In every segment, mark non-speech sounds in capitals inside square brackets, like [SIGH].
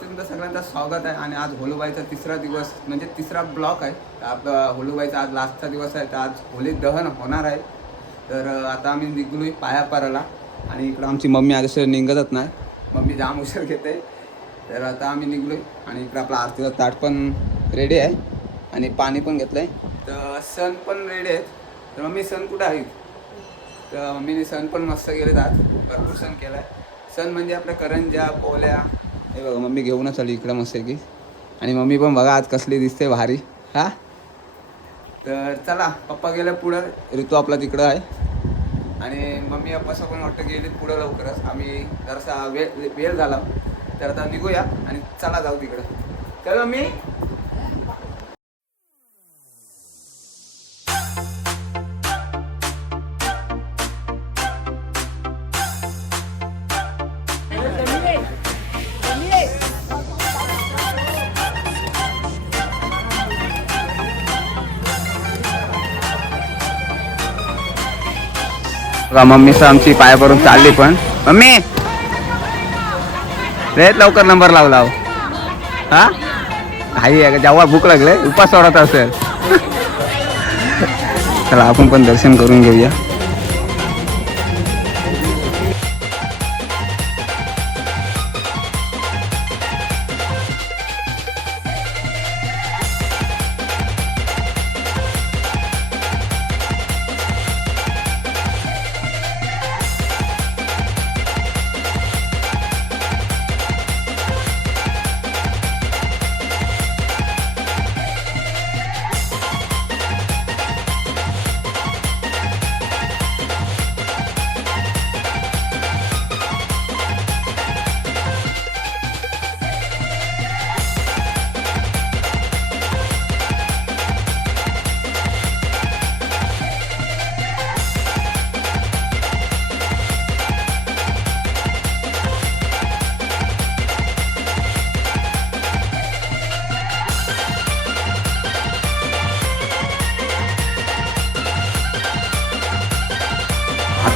आपल्या तुमचं सगळ्यांचं स्वागत आहे आणि आज होलूबाईचा तिसरा दिवस म्हणजे तिसरा ब्लॉक आहे. आपला होलूबाईचा आज लास्टचा दिवस आहे तर आज होली दहन होणार आहे. तर आता आम्ही निघलो पाया पाराला आणि इकडं आमची मम्मी आज निघतच नाही. मम्मी जाम उशीर घेते. तर आता आम्ही निघलो आणि इकडं आपला आरतीचा ताट पण रेडी आहे आणि पाणी पण घेतलं आहे तर सण पण रेडी आहेत. तर मम्मी सण कुठं आहेत तर मम्मीने सण पण मस्त केलेत आज. भरपूर सण केला आहे सण म्हणजे आपल्या करंजा पोल्या हे बघा मम्मी घेऊनच आली इकडं मस्त आहे की आणि मम्मी पण बघा आज कसली दिसते भारी हा? तर चला पप्पा गेल्या पुढं ऋतू आपला तिकडं आहे. आणि मम्मी पप्पा पण वाटतं गेली पुढं लवकरच. आम्ही जरासा वेळ वेळ झाला. तर आता निघूया आणि चला जाऊ तिकडं. चल मम्मी. बघा मम्मीचं आमची पाया पडून चालली पण. मम्मी! रेत लवकर नंबर लावला हो. हा? काही आहे का जेव्हा भूक लागले उपास सोडत असेल. [LAUGHS] चला आपण पण दर्शन करून घेऊया.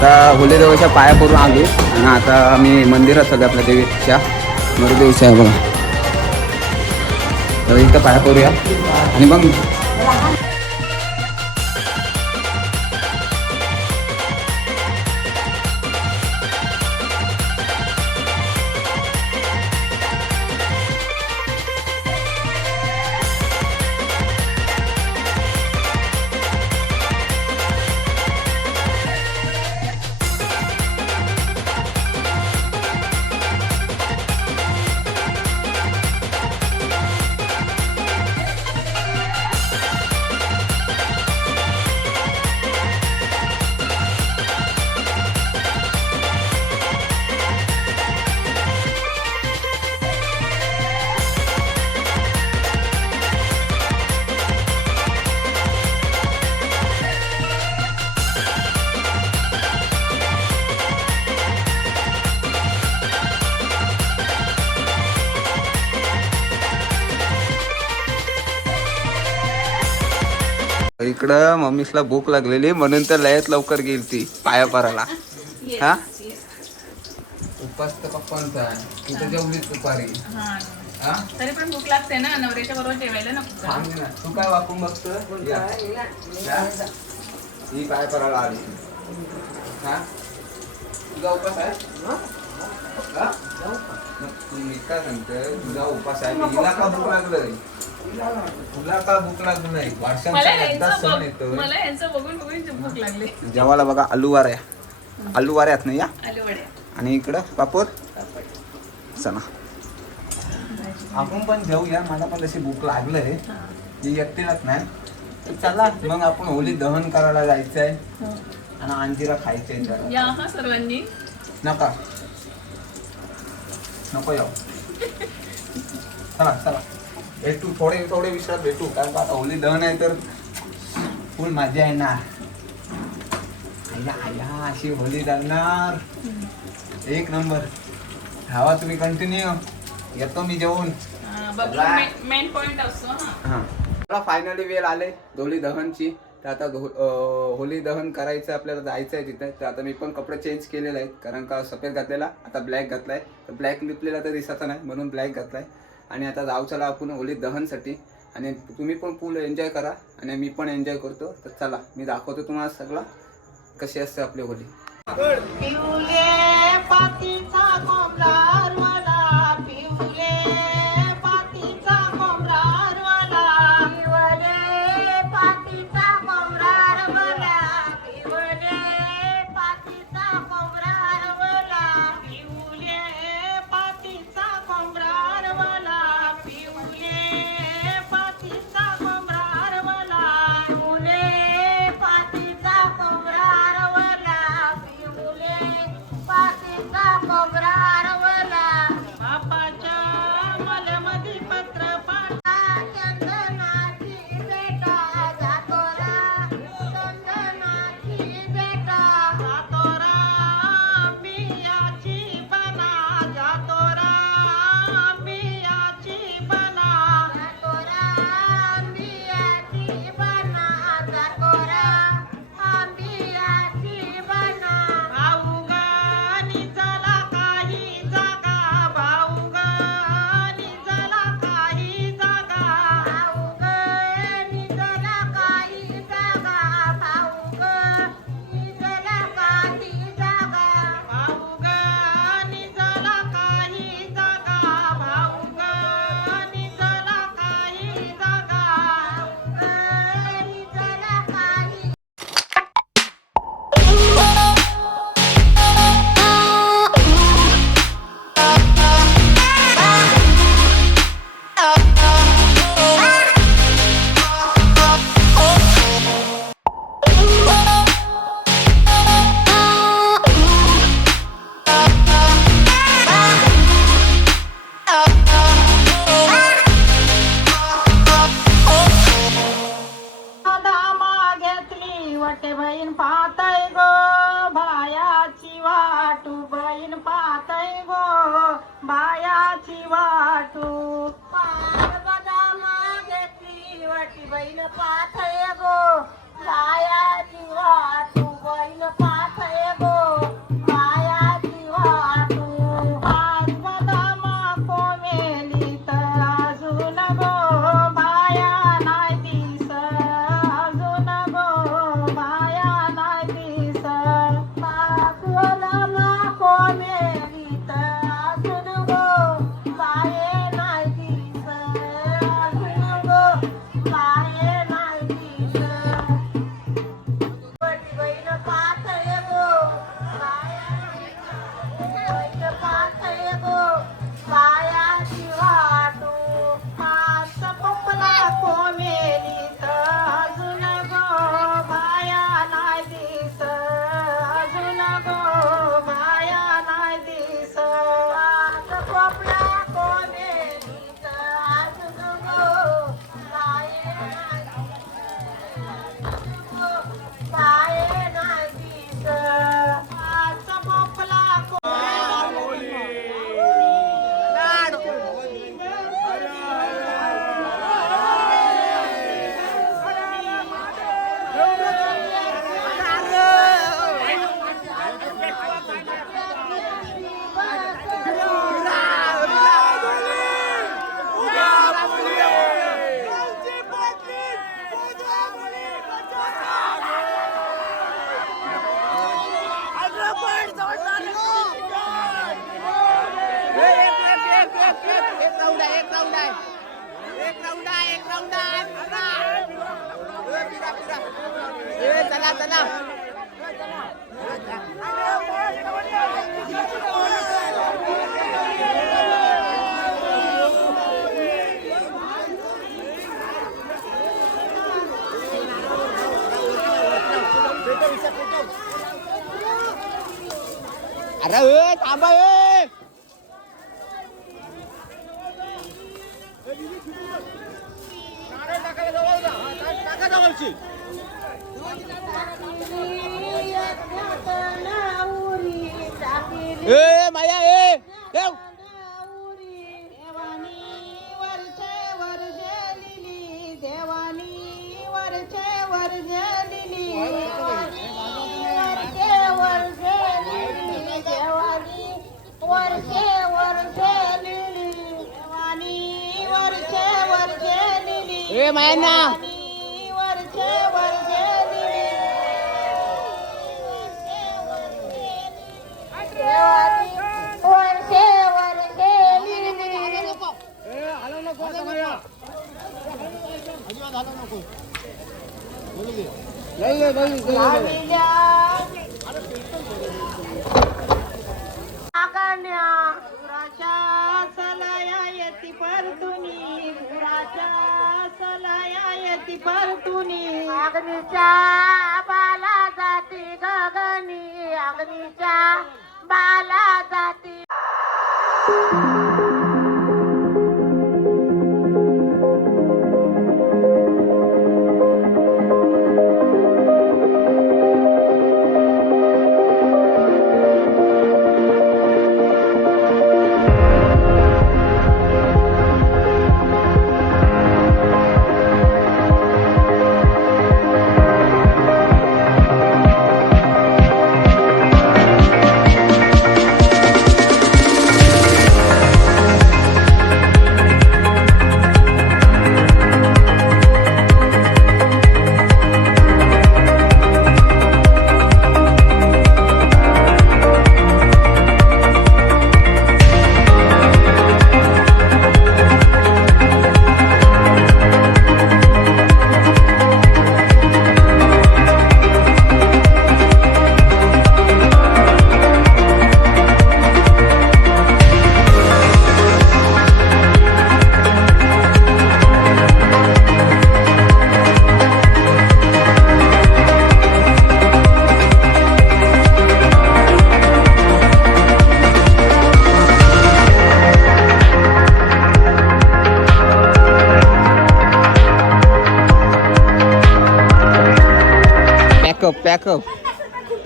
आता होलीदेवाच्या पाया करून आलो आणि आता आम्ही मंदिरात सगळं आपल्या देवीच्या मरुदेवीच्या आहे बघा. तर इथं पाया करूया आणि मग इकडं मम्मीसला भूक लागलेली म्हणून तर लयत लवकर गेली ती पाया पराला हा? उपास तर पप्पांचा आहे. जेवलीच दुपारी. हा. तरी पण भूक लागते ना नवऱ्याच्या बरोबर जेवायला नको ना. तू काय वाकून बघतो या. या. ही पाय पराला आली. हा? तुझा उपास आहे? हा? मग मी काय सांगतोय? तुझा उपास आहे. हिला का भूक लागलंय? तुला का भूक लागली नाही? मला वर्षांचा एकदा यांचं सण बघ- येतोय मला यांचं बघून बघून भूक लागली. जेवायला बघा आलू वाऱ्या आलू वाऱ्यात नाही या आलू वड्या आणि इकडं पापड? चला. आपण पण जेऊया मला पण तशी भूक लागलंय. ही. एकटीलाच नाही. तर चला मग आपण होली दहन करायला जायचंय. आणि अंजिरा खायचंय जरा. या हा सर्वांनी. नका. नको येऊ. चला चला. भेटू थोडे थोडे विश्वास भेटू. कारण का होली दहन आहे तर फुल मजा येणार. आया अशी होली जाणार एक नंबर. हवा तुम्ही कंटिन्यू येतो मी जेवून. फायनली वेळ आले धोली दहनची. तर आता होली दहन करायचं आपल्याला जायचं आहे तिथे. तर आता मी पण कपडे चेंज केलेले आहेत. कारण का सफेद घातलेला आता ब्लॅक घातलाय. तर ब्लॅक लिपलेला तर दिसायचा नाही म्हणून ब्लॅक घातलाय. आणि आता जाऊ चला आपण होळी दहनसाठी. आणि तुम्ही पण फुल एन्जॉय करा आणि मी पण एन्जॉय करतो. तर चला मी दाखवतो तुम्हाला सगळा कशी असते आपली होळी cobra दादा ए थांबा ए. ए माया ए. देव 왜 마였나? Makannya. सलाया परतुनी अग्नीच्या बाला जाती गगनी अग्नीच्या बाला जाती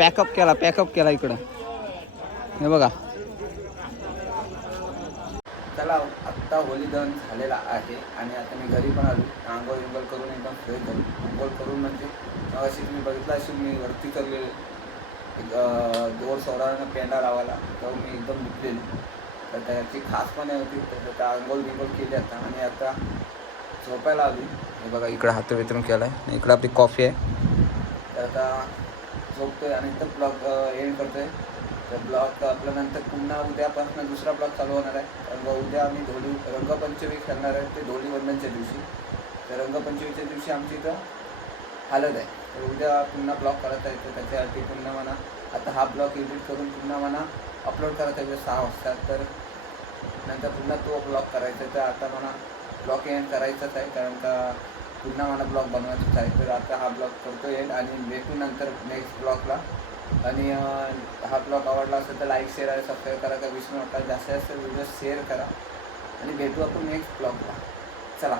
पॅकअप केला पॅकअप केला इकडं. हे बघा. चला आत्ता होली दहन झालेला आहे आणि आता मी घरी पण आलो. आंघोळ विंघोळ करून एकदम फ्रेश झालो. आंघोळ करून म्हणजे अशी तुम्ही बघितलं अशी मी वरती करलेली एक अं, दोर पेंडा लावायला. तर मी एकदम दुखलेली तर त्याची खास पण होती. तर त्या आंघोळ बिंघोळ केली आता आणि आता झोपायला आली हे बघा इकडं हात वितरून केला आहे इकडं आपली कॉफी आहे. तर आता झोपतोय आणि इथं ब्लॉग एंड करतोय. तर ब्लॉग आपल्या नंतर पुन्हा उद्यापासून दुसरा ब्लॉग चालू होणार आहे. कारण उद्या आम्ही धोली रंगपंचमी खेळणार आहे ते धोली वंदनच्या दिवशी. तर रंगपंचमीच्या दिवशी आमची इथं हालत आहे. तर उद्या पुन्हा ब्लॉग करत आहे तर त्याच्यासाठी पुन्हा म्हणा. आता हा ब्लॉग एडिट करून पुन्हा म्हणा अपलोड करत आहे सहा वाजता. तर नंतर पुन्हा तो ब्लॉग करायचा आहे. तर आता म्हणा ब्लॉग एंड करायचाच आहे. कारण का पुन्हा मला ब्लॉग बनवायचं आहे तर आता हा ब्लॉग करतो एंड आणि भेटू नंतर नेक्स्ट ब्लॉगला. आणि हा ब्लॉग आवडला असेल तर लाईक शेअर आणि सबस्क्राईब करा. का विसरू नका जास्तीत जास्त व्हिडिओ शेअर करा. आणि भेटू आपण नेक्स्ट ब्लॉगला. चला.